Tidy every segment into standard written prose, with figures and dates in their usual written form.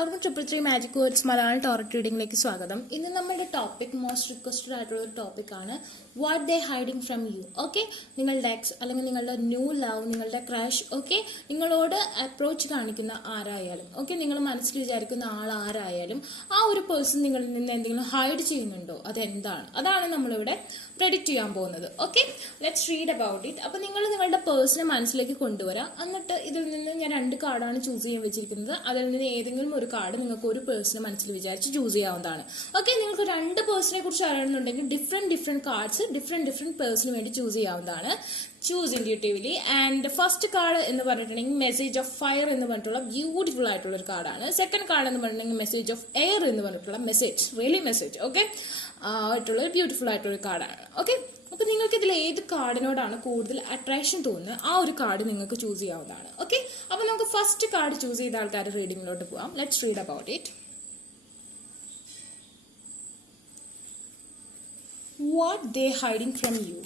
എല്ലാവർക്കും 333 magic words Malayalam tarot റീഡിംഗിലേക്ക് സ്വാഗതം. ഇന്ന് നമ്മുടെ ടോപ്പിക് മോസ്റ്റ് റിക്വസ്റ്റഡ് ആയിട്ടുള്ള ഒരു ടോപ്പിക്കാണ് what they hiding from you. Okay, നിങ്ങളുടെ എക്സ് അല്ലെങ്കിൽ നിങ്ങളുടെ ന്യൂ ലവ്, നിങ്ങളുടെ ക്രഷ്, ഓക്കെ, നിങ്ങളോട് അപ്രോച്ച് കാണിക്കുന്ന ആരായാലും, ഓക്കെ, നിങ്ങൾ മനസ്സിൽ വിചാരിക്കുന്ന ആൾ ആരായാലും ആ ഒരു പേഴ്സൺ നിങ്ങളിൽ നിന്ന് എന്തെങ്കിലും ഹൈഡ് ചെയ്യുന്നുണ്ടോ, അതെന്താണ്, അതാണ് നമ്മളിവിടെ പ്രെഡിക്റ്റ് ചെയ്യാൻ പോകുന്നത്. Okay, let's read about it. അപ്പോൾ നിങ്ങൾ നിങ്ങളുടെ പേഴ്സണെ മനസ്സിലേക്ക് കൊണ്ടുവരാം. എന്നിട്ട് ഇതിൽ നിന്ന് ഞാൻ 2 കാർഡാണ് ചൂസ് ചെയ്യാൻ വെച്ചിരിക്കുന്നത്. അതിൽ നിന്ന് ഏതെങ്കിലും ഒരു കാർഡ് നിങ്ങൾക്ക് ഒരു പേഴ്സണെ മനസ്സിൽ വിചാരിച്ച് ചൂസ് ചെയ്യാവുന്നതാണ്. ഓക്കെ, നിങ്ങൾക്ക് 2 പേഴ്സണെ കുറിച്ച് അറിയണമെന്നുണ്ടെങ്കിൽ ഡിഫറെന്റ് കാർഡ്സ് ഡിഫറെന്റ് പേഴ്സണിന് വേണ്ടി ചൂസ് ചെയ്യാവുന്നതാണ്. ചൂസ് ഇൻഡ്യൂട്ടീവ്ലി. ആൻഡ് ഫസ്റ്റ് കാർഡ് എന്ന് പറഞ്ഞിട്ടുണ്ടെങ്കിൽ മെസ്സേജ് ഓഫ് ഫയർ എന്ന് പറഞ്ഞിട്ടുള്ള ബ്യൂട്ടിഫുൾ ആയിട്ടുള്ള ഒരു കാർഡാണ്. സെക്കൻഡ് കാർഡ് എന്ന് പറഞ്ഞിട്ടുണ്ടെങ്കിൽ മെസ്സേജ് ഓഫ് എയർ എന്ന് പറഞ്ഞിട്ടുള്ള മെസ്സേജ് ഓക്കെ ആയിട്ടുള്ള ഒരു ബ്യൂട്ടിഫുൾ ആയിട്ടുള്ള ഒരു കാർഡാണ്. ഓക്കെ, അപ്പൊ നിങ്ങൾക്ക് ഇതിൽ ഏത് കാർഡിനോടാണ് കൂടുതൽ അട്രാക്ഷൻ തോന്നുന്നത് ആ ഒരു കാർഡ് നിങ്ങൾക്ക് ചൂസ് ചെയ്യാവുന്നതാണ്. ഓക്കെ, അപ്പൊ നമുക്ക് ഫസ്റ്റ് കാർഡ് ചൂസ് ചെയ്ത ആൾക്കാർ റീഡിങ്ങിലോട്ട് പോവാം. Let's read about it. What they hiding from you?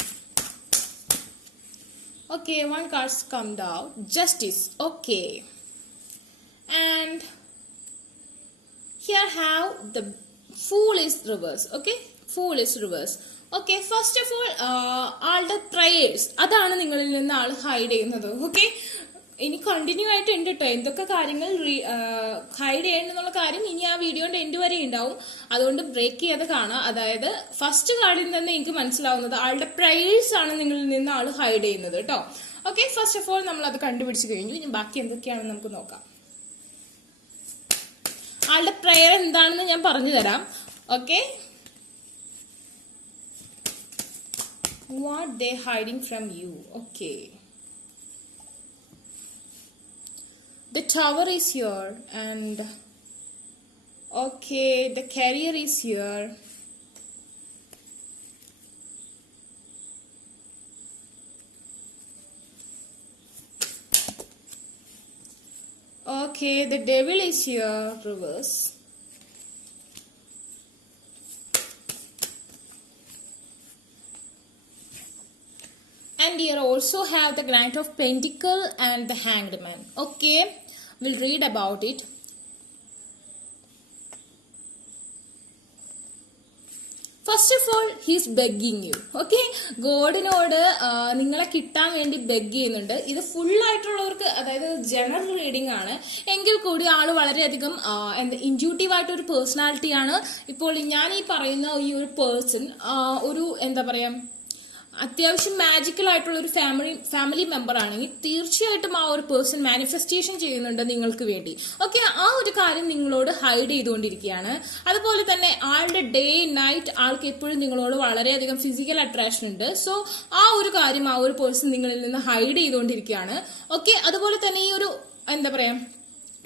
Okay, one card's come down. Justice. Okay, and here have the Fool is reverse. Okay, Fool is reverse. Okay, first of all ആളുടെ prayers, അതാണ് നിങ്ങളിൽ നിന്ന് ആൾ hide ചെയ്യുന്നത്. Okay, ഇനി continue ആയിട്ട് ഉണ്ട് കേട്ടോ, എന്തൊക്കെ കാര്യങ്ങൾ ഹൈഡ് ചെയ്യണമെന്നുള്ള കാര്യം ഇനി ആ വീഡിയോന്റെ എൻഡ് വരെ ഉണ്ടാവും. അതുകൊണ്ട് ബ്രേക്ക് ചെയ്യാതെ കാണാം. അതായത് ഫസ്റ്റ് കാർഡിൽ നിന്ന് എനിക്ക് മനസ്സിലാവുന്നത് ആളുടെ പ്രയേഴ്സ് ആണ് നിങ്ങളിൽ നിന്ന് ആൾ ഹൈഡ് ചെയ്യുന്നത് കേട്ടോ. ഓക്കെ, ഫസ്റ്റ് ഓഫ് ഓൾ നമ്മൾ അത് കണ്ടുപിടിച്ച് കഴിഞ്ഞു. ഇനി ബാക്കി എന്തൊക്കെയാണെന്ന് നമുക്ക് നോക്കാം. ആളുടെ പ്രയർ എന്താണെന്ന് ഞാൻ പറഞ്ഞു തരാം. Okay, what they hiding from you. Okay, the tower is here, and okay, the carrier is here. Okay, the devil is here, reverse. And here also have the Knight of Pentacle and the Hanged Man. Okay, we'll read about it. First of all, he's begging you. Okay, ഗോഡിനോട് നിങ്ങളെ കിട്ടാൻ വേണ്ടി beg ചെയ്യുന്നുണ്ട്. ഇത് full ആയിട്ടുള്ളവർക്ക്, അതായത് general reading ആണ്, എങ്കിൽ കൂടി ആള് വളരെയധികം ഇൻറ്റ്യൂട്ടീവ് ആയിട്ട് ഒരു പേഴ്സണാലിറ്റിയാണ്. ഇപ്പോൾ ഞാൻ ഈ പറയുന്ന ഈ ഒരു പേഴ്സൺ ഒരു എന്താ പറയാ, അത്യാവശ്യം മാജിക്കൽ ആയിട്ടുള്ള ഒരു ഫാമിലി മെമ്പർ ആണെങ്കിൽ തീർച്ചയായിട്ടും ആ ഒരു പേഴ്സൺ മാനിഫെസ്റ്റേഷൻ ചെയ്യുന്നുണ്ട് നിങ്ങൾക്ക് വേണ്ടി. ഓക്കെ, ആ ഒരു കാര്യം നിങ്ങളോട് ഹൈഡ് ചെയ്തുകൊണ്ടിരിക്കുകയാണ്. അതുപോലെ തന്നെ ആളുടെ ഡേ നൈറ്റ് ആൾക്ക് എപ്പോഴും നിങ്ങളോട് വളരെയധികം ഫിസിക്കൽ അട്രാക്ഷൻ ഉണ്ട്. സോ ആ ഒരു കാര്യം ആ ഒരു പേഴ്സൺ നിങ്ങളിൽ നിന്ന് ഹൈഡ് ചെയ്തുകൊണ്ടിരിക്കുകയാണ്. ഓക്കെ, അതുപോലെ തന്നെ ഈ ഒരു എന്താ പറയാ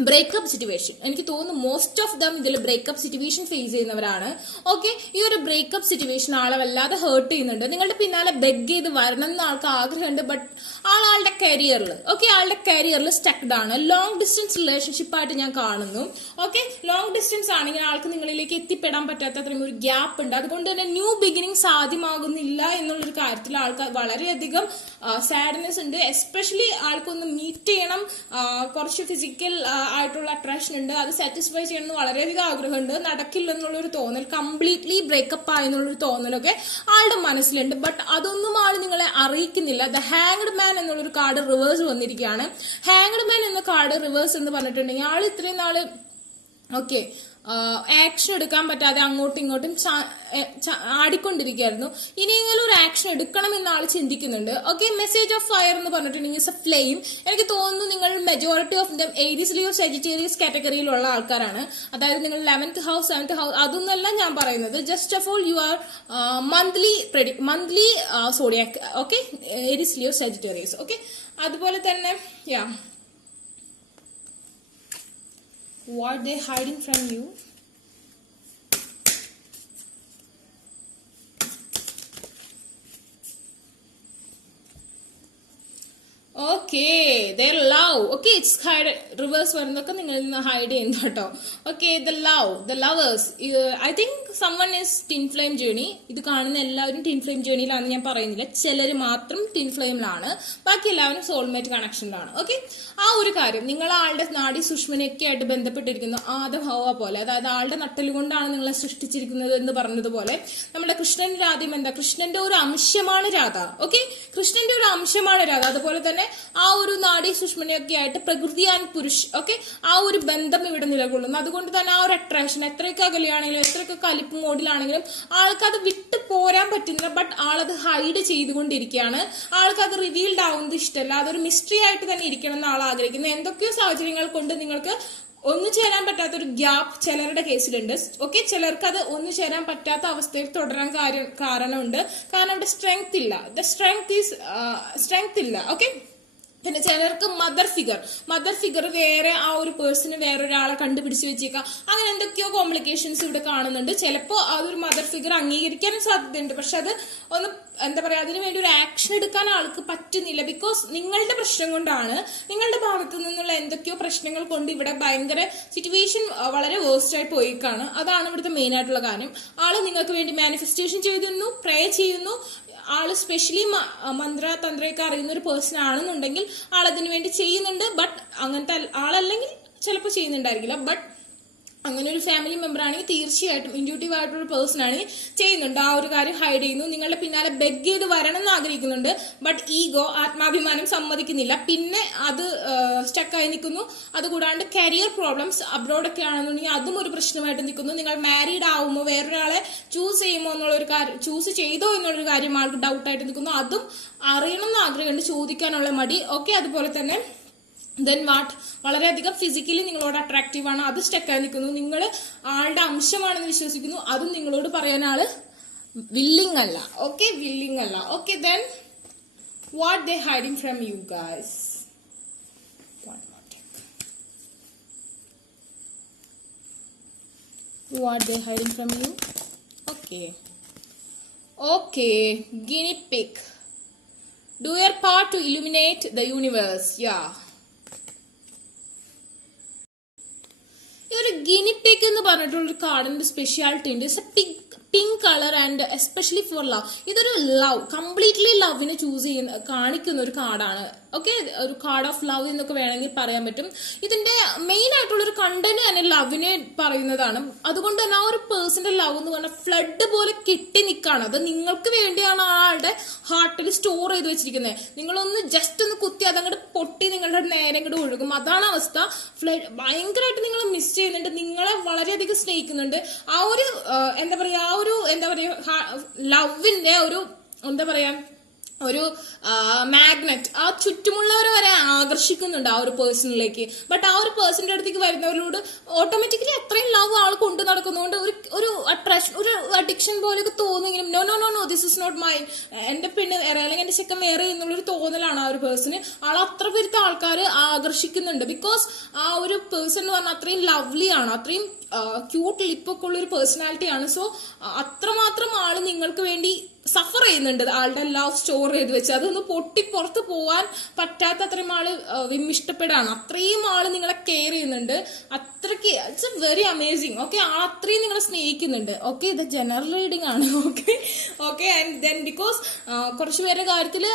ബ്രേക്കപ്പ് സിറ്റുവേഷൻ, എനിക്ക് തോന്നുന്നു മോസ്റ്റ് ഓഫ് ദം ഇതിൽ ബ്രേക്കപ്പ് സിറ്റുവേഷൻ ഫേസ് ചെയ്യുന്നവരാണ്. ഓക്കെ, ഈ ഒരു ബ്രേക്കപ്പ് സിറ്റുവേഷൻ ആളെ വല്ലാതെ ഹേർട്ട് ചെയ്യുന്നുണ്ട്. നിങ്ങളുടെ പിന്നാലെ ബെഗ് ചെയ്ത് വരണം എന്ന് ആൾക്ക് ആഗ്രഹമുണ്ട്. ബട്ട് ആളുടെ കരിയറിൽ സ്റ്റക്ഡ് ആണ്. ലോങ് ഡിസ്റ്റൻസ് റിലേഷൻഷിപ്പ് ആയിട്ട് ഞാൻ കാണുന്നു. ഓക്കെ, ലോങ് ഡിസ്റ്റൻസ് ആണെങ്കിൽ ആൾക്ക് നിങ്ങളിലേക്ക് എത്തിപ്പെടാൻ പറ്റാത്ത അത്രയും ഒരു ഗ്യാപ്പ് ഉണ്ട്. അതുകൊണ്ട് തന്നെ ന്യൂ ബിഗിനിങ് സാധ്യമാകുന്നില്ല എന്നുള്ളൊരു കാര്യത്തിൽ ആൾക്ക് വളരെയധികം സാഡ്നെസ് ഉണ്ട്. എസ്പെഷ്യലി ആൾക്കൊന്ന് മീറ്റ് ചെയ്യണം, കുറച്ച് ഫിസിക്കൽ ആയിട്ടുള്ള അട്രാക്ഷൻ ഉണ്ട്, അത് സാറ്റിസ്ഫൈ ചെയ്യണമെന്ന് വളരെയധികം ആഗ്രഹമുണ്ട്. നടക്കില്ല എന്നുള്ളൊരു തോന്നൽ, കംപ്ലീറ്റ്ലി ബ്രേക്കപ്പ് ആയെന്നുള്ളൊരു തോന്നലൊക്കെ ആളുടെ മനസ്സിലുണ്ട്. ബട്ട് അതൊന്നും ആൾ നിങ്ങളെ അറിയിക്കുന്നില്ല. ദ ഹാങ്ഡ് മാൻ എന്നുള്ളൊരു കാർഡ് റിവേഴ്സ് വന്നിരിക്കുകയാണ്. ഹാങ്ഡ് മാൻ എന്ന കാർഡ് റിവേഴ്സ് എന്ന് പറഞ്ഞിട്ടുണ്ടെങ്കിൽ ആൾ ഇത്രയും നാള് ഓക്കെ ആക്ഷൻ എടുക്കാൻ പറ്റാതെ അങ്ങോട്ടും ഇങ്ങോട്ടും ആടിക്കൊണ്ടിരിക്കുകയായിരുന്നു. ഇനിയെങ്കിലും ഒരു ആക്ഷൻ എടുക്കണം എന്ന് ആൾ ചിന്തിക്കുന്നുണ്ട്. ഓക്കെ, മെസ്സേജ് ഓഫ് ഫയർ എന്ന് പറഞ്ഞിട്ടുണ്ടെങ്കിൽ ഇറ്റ്സ് എ ഫ്ലെയിം. എനിക്ക് തോന്നുന്നു നിങ്ങൾ majority of them Aries Leo Sagittarius കാറ്റഗറിയിലുള്ള ആൾക്കാരാണ്. അതായത് നിങ്ങൾ 11th ഹൗസ് 7th ഹൗസ് അതൊന്നല്ല ഞാൻ പറയുന്നത്. Just of all you are monthly zodiac. Okay, Aries Leo Sagittarius. Okay, അതുപോലെ തന്നെ what they hiding from you. Okay, their love. Okay, it's hide reverse വരുന്നൊക്കെ നിങ്ങളിൽ നിന്ന് ഹൈഡ് ചെയ്യുന്നു കേട്ടോ. Okay, the lovers. I think someone is twin flame journey. ഇത് കാണുന്ന എല്ലാവരും twin flame journeyയിലാണെന്ന് ഞാൻ പറയുന്നില്ല. ചിലർ മാത്രം twin flameലാണ്, ബാക്കി എല്ലാവരും സോൾമേറ്റ് കണക്ഷനിലാണ്. ഓക്കെ, ആ ഒരു കാര്യം നിങ്ങൾ ആളുടെ നാഡി സുഷ്മനയൊക്കെ ആയിട്ട് ബന്ധപ്പെട്ടിരിക്കുന്നു. ആദം ഹവ്വ പോലെ, അതായത് ആളുടെ നട്ടൽ കൊണ്ടാണ് നിങ്ങളെ സൃഷ്ടിച്ചിരിക്കുന്നത് എന്ന് പറഞ്ഞതുപോലെ നമ്മുടെ കൃഷ്ണന്റെ ആദ്യം എന്താ, കൃഷ്ണന്റെ ഒരു അംശമാണ് രാധ. ഓക്കെ, കൃഷ്ണന്റെ ഒരു അംശമാണ് രാധ. അതുപോലെ തന്നെ ആ ഒരു നാഡി സുഷ്മനയൊക്കെ ആയിട്ട് പ്രകൃതി ആൻഡ് പുരുഷ്, ഓക്കെ, ആ ഒരു ബന്ധം ഇവിടെ നിലകൊള്ളുന്നു. അതുകൊണ്ട് തന്നെ ആ ഒരു അട്രാക്ഷൻ എത്രയൊക്കെ അകലെയാണെങ്കിലും എത്രയൊക്കെ കലിപ്പ് മോഡിലാണെങ്കിലും ആൾക്കത് വിട്ടു പോരാൻ പറ്റുന്നില്ല. ബട്ട് ആളത് ഹൈഡ് ചെയ്തുകൊണ്ടിരിക്കുകയാണ്. ആൾക്കത് റിവീൽഡ് ആവുന്നത് ഇഷ്ടമല്ല. അതൊരു മിസ്റ്ററി ആയിട്ട് തന്നെ ഇരിക്കണം എന്ന് ആൾ ആഗ്രഹിക്കുന്നു. എന്തൊക്കെയോ സാഹചര്യങ്ങൾ കൊണ്ട് നിങ്ങൾക്ക് ഒന്നു ചേരാൻ പറ്റാത്ത ഒരു ഗ്യാപ്പ് ചിലരുടെ കേസിലുണ്ട്. ഓക്കെ, ചിലർക്ക് അത് ഒന്നു ചേരാൻ പറ്റാത്ത അവസ്ഥയിൽ തുടരാൻ കാരണമുണ്ട്. കാരണം അവിടെ സ്ട്രെങ്ത് ഇല്ല. ഓക്കെ, പിന്നെ ചിലർക്ക് മദർ ഫിഗർ വേറെ, ആ ഒരു പേഴ്സണ് വേറൊരാളെ കണ്ടുപിടിച്ച് വെച്ചേക്കാം. അങ്ങനെ എന്തൊക്കെയോ കോംപ്ലിക്കേഷൻസ് ഇവിടെ കാണുന്നുണ്ട്. ചിലപ്പോൾ ആ ഒരു മദർ ഫിഗർ അംഗീകരിക്കാനും സാധ്യതയുണ്ട്. പക്ഷെ അത് ഒന്ന് എന്താ പറയാ, അതിനു വേണ്ടി ഒരു ആക്ഷൻ എടുക്കാൻ ആൾക്ക് പറ്റുന്നില്ല. ബിക്കോസ് നിങ്ങളുടെ പ്രശ്നം കൊണ്ടാണ്, നിങ്ങളുടെ ഭാഗത്തു നിന്നുള്ള എന്തൊക്കെയോ പ്രശ്നങ്ങൾ കൊണ്ട് ഇവിടെ ഭയങ്കര സിറ്റുവേഷൻ വളരെ വേഴ്സ്റ്റ് ആയി പോയിക്കാണ്. അതാണ് ഇവിടുത്തെ മെയിൻ ആയിട്ടുള്ള കാര്യം. ആള് നിങ്ങൾക്ക് വേണ്ടി മാനിഫെസ്റ്റേഷൻ ചെയ്യുന്നു, പ്രേ ചെയ്യുന്നു. ആള് സ്പെഷ്യലി മന്ത്ര തന്ത്രയൊക്കെ അറിയുന്ന ഒരു പേഴ്സൺ ആണെന്നുണ്ടെങ്കിൽ ആളതിനു വേണ്ടി ചെയ്യുന്നുണ്ട്. ബട്ട് അങ്ങനത്തെ ആളല്ലെങ്കിൽ ചിലപ്പോൾ ചെയ്യുന്നുണ്ടായിരിക്കില്ല. ബട്ട് അങ്ങനെ ഒരു ഫാമിലി മെമ്പർ ആണെങ്കിൽ തീർച്ചയായിട്ടും ഇൻഡ്യൂട്ടീവ് ആയിട്ടുള്ള പേഴ്സൺ ആണെങ്കിൽ ചെയ്യുന്നുണ്ട്. ആ ഒരു കാര്യം ഹൈഡ് ചെയ്യുന്നു. നിങ്ങളുടെ പിന്നാലെ ബെഗ് ചെയ്ത് വരണം എന്ന് ആഗ്രഹിക്കുന്നുണ്ട്. ബട്ട് ഈഗോ, ആത്മാഭിമാനം സമ്മതിക്കുന്നില്ല. പിന്നെ അത് സ്റ്റക്കായി നിൽക്കുന്നു. അതുകൂടാണ്ട് കരിയർ പ്രോബ്ലംസ്, അബ്രോഡൊക്കെ ആണെന്നുണ്ടെങ്കിൽ അതും ഒരു പ്രശ്നമായിട്ട് നിൽക്കുന്നു. നിങ്ങൾ മാരീഡ് ആവുമോ, വേറൊരാളെ ചൂസ് ചെയ്യുമോ എന്നുള്ളൊരു കാര്യം, ചൂസ് ചെയ്തോ എന്നുള്ളൊരു കാര്യം ആൾക്ക് ഡൗട്ടായിട്ട് നിൽക്കുന്നു. അതും അറിയണം എന്ന് ആഗ്രഹമുണ്ട്, ചോദിക്കാനുള്ള മടി. ഓക്കെ, അതുപോലെ തന്നെ ദെൻ വാട്ട്, വളരെയധികം ഫിസിക്കലി നിങ്ങളോട് അട്രാക്റ്റീവ് ആണ്, അത് സ്റ്റക്കായി നിൽക്കുന്നു. നിങ്ങൾ ആളുടെ അംശമാണെന്ന് വിശ്വസിക്കുന്നു, അതും നിങ്ങളോട് പറയാൻ ആള് വില്ലിംഗ് അല്ല. ഓക്കെ, വില്ലിംഗ് അല്ല. Okay, then what they hiding from you guys. What they hiding from you? Okay, guinea pig. Do your part to illuminate the universe. Yeah. ഈ ഒരു ഗിനി പിഗ് എന്ന് പറഞ്ഞിട്ടുള്ള ഒരു കാർഡിന്റെ സ്പെഷ്യാലിറ്റി ഉണ്ട്. It's pink colour and especially for love. ഇതൊരു love, completely ലവിനെ choose ചെയ്യുന്ന കാണിക്കുന്ന ഒരു കാർഡാണ്. ഓക്കെ, ഒരു കാർഡ് ഓഫ് ലവ് എന്നൊക്കെ വേണമെങ്കിൽ പറയാൻ പറ്റും. ഇതിന്റെ മെയിൻ ആയിട്ടുള്ള ഒരു കണ്ടന്റ് തന്നെ ലവിനെ പറയുന്നതാണ്. അതുകൊണ്ട് തന്നെ ആ ഒരു പേഴ്സന്റെ ലവ് എന്ന് പറഞ്ഞാൽ ഫ്ലഡ് പോലെ കെട്ടി നിൽക്കുകയാണ്. അത് നിങ്ങൾക്ക് വേണ്ടിയാണ് ആളുടെ ഹാർട്ടിൽ സ്റ്റോർ ചെയ്ത് വെച്ചിരിക്കുന്നത്. നിങ്ങളൊന്ന് ജസ്റ്റ് ഒന്ന് കുത്തി അതങ്ങോട്ട് പൊട്ടി നിങ്ങളുടെ നേരെ ഇങ്ങോട്ട് ഒഴുകും. അതാണ് അവസ്ഥ. ഫ്ലഡ് ഭയങ്കരമായിട്ട് നിങ്ങൾ മിസ് ചെയ്യുന്നുണ്ട്, നിങ്ങളെ വളരെയധികം സ്നേഹിക്കുന്നുണ്ട്. ആ ഒരു ലവിന്റെ ഒരു ഒരു മാഗ്നറ്റ് ആ ചുറ്റുമുള്ളവരെ വരെ ആകർഷിക്കുന്നുണ്ട് ആ ഒരു പേഴ്സണിലേക്ക്. ബട്ട് ആ ഒരു പേഴ്സണിന്റെ അടുത്തേക്ക് വരുന്നവരോട് ഓട്ടോമാറ്റിക്കലി അത്രയും ലവ് ആൾ കൊണ്ടു നടക്കുന്നതുകൊണ്ട് ഒരു അട്രാക്ഷൻ, ഒരു അഡിക്ഷൻ പോലെയൊക്കെ തോന്നുമെങ്കിലും no this is not mine, എന്റെ പെണ്ണ് അല്ലെങ്കിൽ എന്റെ ചെക്കൻ വേറെ എന്നുള്ളൊരു തോന്നലാണ് ആ ഒരു പേഴ്സണ്. ആൾ അത്ര പേരുത്ത ആൾക്കാർ ആകർഷിക്കുന്നുണ്ട്. ബിക്കോസ് ആ ഒരു പേഴ്സൺ എന്ന് പറഞ്ഞാൽ അത്രയും ലവ്ലി ആണ്, അത്രയും ക്യൂട്ട് ലിപ്പൊക്കെ ഉള്ള ഒരു പേഴ്സണാലിറ്റിയാണ്. സോ അത്രമാത്രം ആള് നിങ്ങൾക്ക് വേണ്ടി സഫർ ചെയ്യുന്നുണ്ട് ആളുടെ ലവ് സ്റ്റോർ ചെയ്ത് വെച്ച്. അതൊന്ന് പൊട്ടി പുറത്ത് പോവാൻ പറ്റാത്ത അത്രയും ആള് ഇഷ്ടപ്പെടാണ്. അത്രയും ആള് നിങ്ങളെ കെയർ ചെയ്യുന്നുണ്ട്. അത്രയ്ക്ക് ഇറ്റ്സ് വെരി അമേസിങ്. ഓക്കെ, അത്രയും നിങ്ങളെ സ്നേഹിക്കുന്നുണ്ട്. ഓക്കെ, ഇത് ജനറൽ റീഡിംഗ് ആണ്. ഓക്കെ ആൻഡ് ദെൻ ബിക്കോസ് കുറച്ചു പേരുടെ കാര്യത്തില്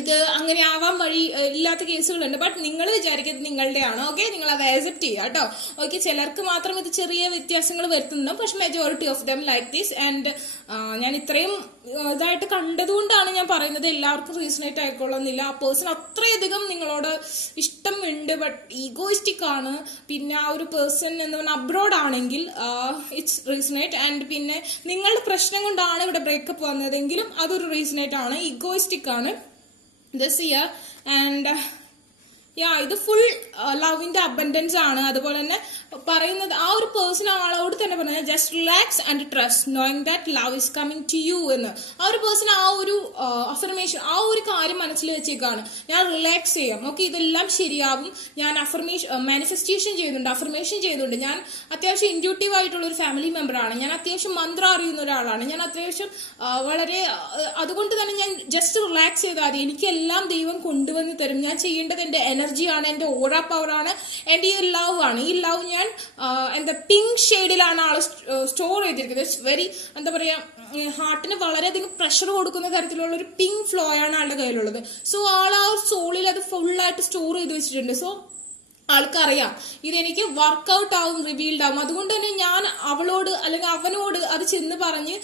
ഇത് അങ്ങനെ ആവാൻ വഴി ഇല്ലാത്ത കേസുകളുണ്ട്. ബട്ട് നിങ്ങൾ വിചാരിക്കുന്നത് നിങ്ങളുടെയാണ്. ഓക്കെ, നിങ്ങൾ അത് ആക്സെപ്റ്റ് ചെയ്യുക കേട്ടോ. ഓക്കെ, ചിലർക്ക് മാത്രം ഇത് ചെറിയ വ്യത്യാസങ്ങൾ വരുത്തുന്നു. പക്ഷെ majority of them like this. And ഞാൻ ഇത്രയും ഇതായിട്ട് കണ്ടതുകൊണ്ടാണ് ഞാൻ പറയുന്നത്. എല്ലാവർക്കും റീസണേറ്റ് ആയിക്കൊള്ളുന്നില്ല. ആ പേഴ്സൺ അത്രയധികം നിങ്ങളോട് ഇഷ്ടമുണ്ട്, ബട്ട് ഈഗോയിസ്റ്റിക് ആണ്. പിന്നെ ആ ഒരു പേഴ്സൺ എന്ന് പറഞ്ഞാൽ അബ്രോഡ് ആണെങ്കിൽ ഇറ്റ്സ് റീസണേറ്റ്. ആൻഡ് പിന്നെ നിങ്ങളുടെ പ്രശ്നം കൊണ്ടാണ് ഇവിടെ ബ്രേക്കപ്പ് വന്നതെങ്കിലും അതൊരു റീസണേറ്റ് ആണ്. ഈഗോയിസ്റ്റിക് ആണ് this year. And ഇത് ഫുൾ ലവിന്റെ അബൻഡൻസ് ആണ്. അതുപോലെ തന്നെ പറയുന്നത് ആ ഒരു പേഴ്സൺ ആളോട് തന്നെ പറഞ്ഞത് just relax and trust knowing that love is coming to you എന്ന്. ആ ഒരു പേഴ്സൺ ആ ഒരു അഫർമേഷൻ, ആ ഒരു കാര്യം മനസ്സിൽ വെച്ചേക്കാണ്. ഞാൻ റിലാക്സ് ചെയ്യാം, ഓക്കെ, ഇതെല്ലാം ശരിയാവും. ഞാൻ മാനിഫെസ്റ്റേഷൻ ചെയ്യുന്നുണ്ട്, അഫർമേഷൻ ചെയ്യുന്നുണ്ട്. ഞാൻ അത്യാവശ്യം ഇൻഡ്യൂട്ടീവ് ആയിട്ടുള്ള ഒരു ഫാമിലി മെമ്പറാണ്. ഞാൻ അത്യാവശ്യം മന്ത്രം അറിയുന്ന ഒരാളാണ്. ഞാൻ അത്യാവശ്യം അതുകൊണ്ട് തന്നെ ഞാൻ ജസ്റ്റ് റിലാക്സ് ചെയ്താൽ മതി. എനിക്കെല്ലാം ദൈവം കൊണ്ടുവന്ന് തരും. ഞാൻ ചെയ്യേണ്ടത് എന്റെ എനർജിയാണ്, എന്റെ ഓറ പവറാണ്, എന്റെ ഈ ലവ് ആണ്. ഈ ലവ് ഞാൻ പിങ്ക് ഷെയ്ഡിലാണ് ആള് സ്റ്റോർ ചെയ്തിരിക്കുന്നത്. വെരി എന്താ പറയാ, ഹാർട്ടിന് വളരെയധികം പ്രഷർ കൊടുക്കുന്ന തരത്തിലുള്ള ഒരു പിങ്ക് ഫ്ലോ ആണ് ആളുടെ കയ്യിലുള്ളത്. സോ ആൾ ആ ഒരു സോളിൽ അത് ഫുള്ളായിട്ട് സ്റ്റോർ ചെയ്ത് വെച്ചിട്ടുണ്ട്. സോ ആൾക്കറിയാം ഇതെനിക്ക് വർക്കൗട്ട് ആവും, റിവീൽഡ് ആവും. അതുകൊണ്ട് തന്നെ ഞാൻ അവളോട് അല്ലെങ്കിൽ അവനോട് അത് ചെന്ന് പറഞ്ഞ്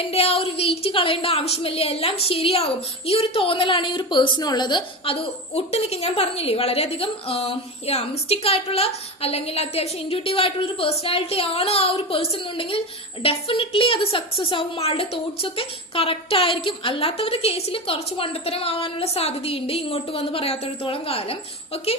എന്റെ ആ ഒരു വെയിറ്റ് കളയേണ്ട ആവശ്യമില്ല, എല്ലാം ശരിയാവും. ഈ ഒരു തോന്നലാണ് ഈ ഒരു പേഴ്സണുള്ളത്. അത് ഒട്ടുമിക്ക ഞാൻ പറഞ്ഞില്ലേ വളരെയധികം മിസ്റ്റേക്ക് ആയിട്ടുള്ള അല്ലെങ്കിൽ അത്യാവശ്യം ഇൻറ്റ്യൂട്ടീവ് ആയിട്ടുള്ള ഒരു പേഴ്സണാലിറ്റി ആണ് ആ ഒരു പേഴ്സൺ ഉണ്ടെങ്കിൽ ഡെഫിനറ്റ്ലി അത് സക്സസ് ആവും. ആളുടെ തോട്ട്സ് ഒക്കെ കറക്റ്റ് ആയിരിക്കും. അല്ലാത്തവരുടെ കേസിൽ കുറച്ച് മണ്ടത്തരം ആവാനുള്ള സാധ്യതയുണ്ട് ഇങ്ങോട്ട് വന്ന് പറയാത്തിടത്തോളം കാലം. ഓക്കെ,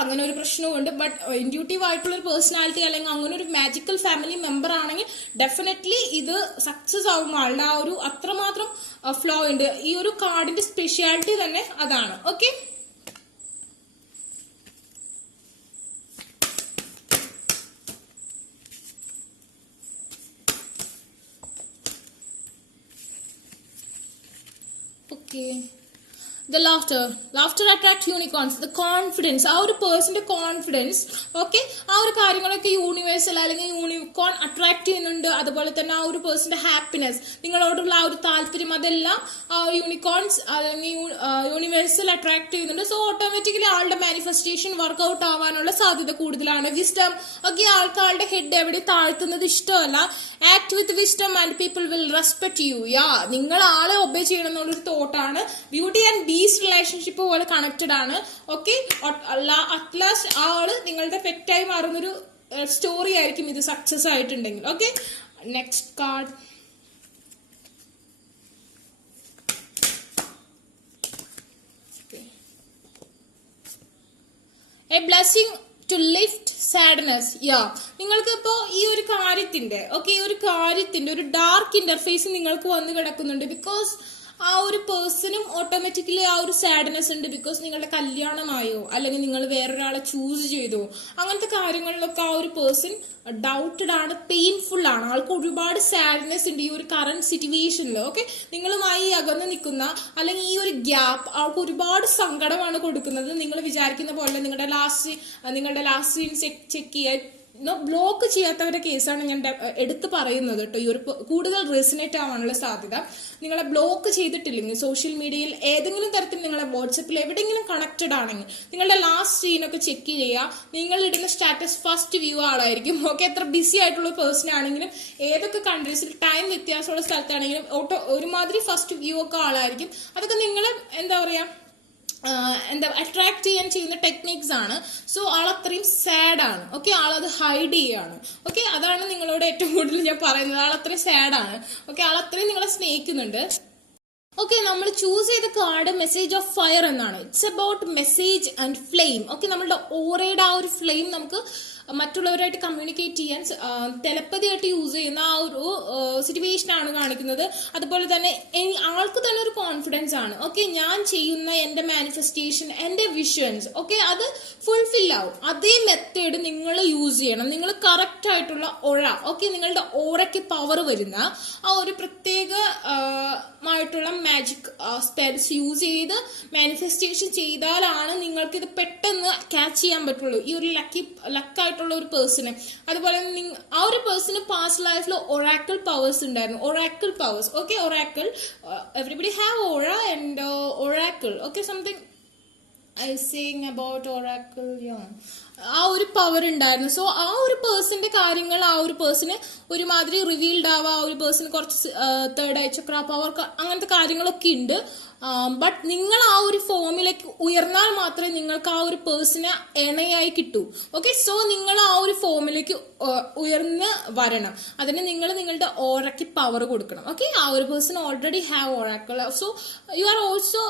അങ്ങനെ ഒരു പ്രശ്നമുണ്ട്. ബട്ട് ഇൻറ്റ്യൂട്ടീവ് ആയിട്ടുള്ള ഒരു പേഴ്സണാലിറ്റി അല്ലെങ്കിൽ അങ്ങനെ ഒരു മാജിക്കൽ ഫാമിലി മെമ്പർ ആണെങ്കിൽ ഡെഫിനറ്റ്ലി ഇത് സക്സസ് ആവും. ആളുടെ ആ ഒരു അത്രമാത്രം ഫ്ലോ ഉണ്ട്. ഈ ഒരു കാർഡിന്റെ സ്പെഷ്യാലിറ്റി തന്നെ അതാണ്. Okay, okay. The laughter attracts unicorns. The confidence, ആ ഒരു പേഴ്സന്റെ കോൺഫിഡൻസ്, ഓക്കെ, ആ ഒരു കാര്യങ്ങളൊക്കെ യൂണിവേഴ്സൽ അല്ലെങ്കിൽ യൂണിക്കോൺ അട്രാക്ട് ചെയ്യുന്നുണ്ട്. അതുപോലെ തന്നെ ആ ഒരു പേഴ്സന്റെ ഹാപ്പിനെസ്, നിങ്ങളോടുള്ള ആ ഒരു താല്പര്യം, അതെല്ലാം യൂണിക്കോൺസ് അല്ലെങ്കിൽ യൂണിവേഴ്സൽ അട്രാക്ട് ചെയ്യുന്നുണ്ട്. സോ ഓട്ടോമാറ്റിക്കലി ആളുടെ മാനിഫെസ്റ്റേഷൻ വർക്ക്ഔട്ട് ആവാനുള്ള സാധ്യത കൂടുതലാണ്. വിസ്ഡം, ഓക്കെ, ആൾക്കാരുടെ ഹെഡ് എവിടെ താഴ്ത്തുന്നത് ഇഷ്ടമല്ല. Act with wisdom and people will respect you. നിങ്ങൾ ആളെ ഒബേ ചെയ്യണം എന്നുള്ളൊരു തോട്ടാണ്. ബ്യൂട്ടി ആൻഡ് ബീസ്റ്റ് റിലേഷൻഷിപ്പ് പോലെ കണക്റ്റഡ് ആണ്. ഓക്കെ, അറ്റ് ലാസ്റ്റ് ആ ആള് നിങ്ങളുടെ പെറ്റായി മാറുന്നൊരു സ്റ്റോറി ആയിരിക്കും ഇത് സക്സസ് ആയിട്ടുണ്ടെങ്കിൽ. Okay, next card. A blessing to lift sadness. നിങ്ങൾക്ക് ഇപ്പോ ഈ ഒരു കാര്യത്തിന്റെ ഒരു ഡാർക്ക് ഇന്റർഫേസ് നിങ്ങൾക്ക് വന്ന് കിടക്കുന്നുണ്ട്. ബിക്കോസ് ആ ഒരു പേഴ്സണും ഓട്ടോമാറ്റിക്കലി ആ ഒരു സാഡ്നെസ് ഉണ്ട്. ബിക്കോസ് നിങ്ങളുടെ കല്യാണമായോ അല്ലെങ്കിൽ നിങ്ങൾ വേറൊരാളെ ചൂസ് ചെയ്തോ, അങ്ങനത്തെ കാര്യങ്ങളിലൊക്കെ ആ ഒരു പേഴ്സൺ ഡൗട്ടഡ് ആണ്, പെയിൻഫുൾ ആണ്. ആൾക്ക് ഒരുപാട് സാഡ്നെസ് ഉണ്ട് ഈ ഒരു കറന്റ് സിറ്റുവേഷനിൽ. ഓക്കെ, നിങ്ങളുമായി അകന്ന് നിൽക്കുന്ന അല്ലെങ്കിൽ ഈ ഒരു ഗ്യാപ്പ് ആൾക്ക് ഒരുപാട് സങ്കടമാണ് കൊടുക്കുന്നത്. നിങ്ങൾ വിചാരിക്കുന്ന പോലെ നിങ്ങളുടെ ലാസ്റ്റ് സീൻ ചെക്ക് ചെയ്യാൻ ബ്ലോക്ക് ചെയ്യാത്തവരുടെ കേസാണ് ഞാൻ എടുത്ത് പറയുന്നത് കേട്ടോ. ഈ ഒരു കൂടുതൽ റെസിനേറ്റ് ആവാനുള്ള സാധ്യത. നിങ്ങളെ ബ്ലോക്ക് ചെയ്തിട്ടില്ലെങ്കിൽ സോഷ്യൽ മീഡിയയിൽ ഏതെങ്കിലും തരത്തിൽ നിങ്ങളെ വാട്സപ്പിൽ എവിടെയെങ്കിലും കണക്റ്റഡ് ആണെങ്കിൽ നിങ്ങളുടെ ലാസ്റ്റ് സീനൊക്കെ ചെക്ക് ചെയ്യുക. നിങ്ങൾ ഇടുന്ന സ്റ്റാറ്റസ് ഫസ്റ്റ് വ്യൂ ആളായിരിക്കും. ഓക്കെ, എത്ര ബിസി ആയിട്ടുള്ള പേഴ്സൺ ആണെങ്കിലും ഏതൊക്കെ കൺട്രീസിൽ ടൈം വ്യത്യാസമുള്ള സ്ഥലത്താണെങ്കിലും ഒരുമാതിരി ഫസ്റ്റ് വ്യൂ ഒക്കെ ആളായിരിക്കും. അതൊക്കെ നിങ്ങൾ എന്താ പറയാ അട്രാക്ട് ചെയ്യാൻ ചെയ്യുന്ന ടെക്നിക്സ് ആണ്. സോ ആളത്രയും സാഡ് ആണ്. ഓക്കെ, ആളത് ഹൈഡ് ചെയ്യാണ്. ഓക്കെ, അതാണ് നിങ്ങളോട് ഏറ്റവും കൂടുതൽ ഞാൻ പറയുന്നത്. ആളത്രയും സാഡ് ആണ്. ഓക്കെ, ആളത്രയും നിങ്ങളെ സ്നേഹിക്കുന്നുണ്ട്. ഓക്കെ, നമ്മൾ ചൂസ് ചെയ്ത കാർഡ് മെസ്സേജ് ഓഫ് ഫയർ എന്നാണ്. It's about message and flame. Okay, നമ്മളുടെ ഓറയുടെ ആ ഒരു ഫ്ലെയിം നമുക്ക് മറ്റുള്ളവരായിട്ട് കമ്മ്യൂണിക്കേറ്റ് ചെയ്യാൻ ടെലപ്പതിയായിട്ട് യൂസ് ചെയ്യുന്ന ആ ഒരു സിറ്റുവേഷൻ ആണ് കാണിക്കുന്നത്. അതുപോലെ തന്നെ ആൾക്ക് തന്നെ ഒരു കോൺഫിഡൻസ് ആണ്. ഓക്കെ, ഞാൻ ചെയ്യുന്ന എന്റെ മാനിഫെസ്റ്റേഷൻ, എന്റെ വിഷൻസ്, ഓക്കെ, അത് ഫുൾഫിൽ ആവും. അതേ മെത്തേഡ് നിങ്ങൾ യൂസ് ചെയ്യണം. നിങ്ങൾ കറക്റ്റ് ആയിട്ടുള്ള ഓറ, ഓക്കെ, നിങ്ങളുടെ ഓറയ്ക്ക് പവർ വരുന്ന ആ ഒരു പ്രത്യേകമായിട്ടുള്ള മാജിക് സ്പെൽസ് യൂസ് ചെയ്ത് മാനിഫെസ്റ്റേഷൻ ചെയ്താലാണ് നിങ്ങൾക്ക് ഇത് പെട്ടെന്ന് ക്യാച്ച് ചെയ്യാൻ പറ്റുള്ളൂ. ഈ ഒരു ലക്കായിട്ടുള്ള ഒരു പേഴ്സണ്. അതുപോലെ ആ ഒരു പേഴ്സണ് പാസ്റ്റ് ലൈഫിൽ ഒറാക്കിൾ പവേഴ്സ് ഉണ്ടായിരുന്നു. Oracle powers, okay, Oracle, everybody have aura and Oracle. Okay, something I seeing about Oracle. ആ ഒരു പവർ ഉണ്ടായിരുന്നു. സോ ആ ഒരു പേഴ്സന്റെ കാര്യങ്ങൾ ആ ഒരു പേഴ്സണ് ഒരുമാതിരി റിവീൽഡ് ആവാം. ആ ഒരു പേഴ്സൺ കുറച്ച് തേർഡ് ഐ ചക്ര പവർ അങ്ങനത്തെ കാര്യങ്ങളൊക്കെ ഉണ്ട്. ബട്ട് നിങ്ങൾ ആ ഒരു ഫോമിലേക്ക് ഉയർന്നാൽ മാത്രമേ നിങ്ങൾക്ക് ആ ഒരു പേഴ്സണെ ഇണയായി കിട്ടൂ. ഓക്കെ, സോ നിങ്ങൾ ആ ഒരു ഫോമിലേക്ക് ഉയർന്ന് വരണം. അതിന് നിങ്ങൾ നിങ്ങളുടെ ഓറയ്ക്ക് പവർ കൊടുക്കണം. ഓക്കെ, ആ ഒരു person already have oracle. So you are also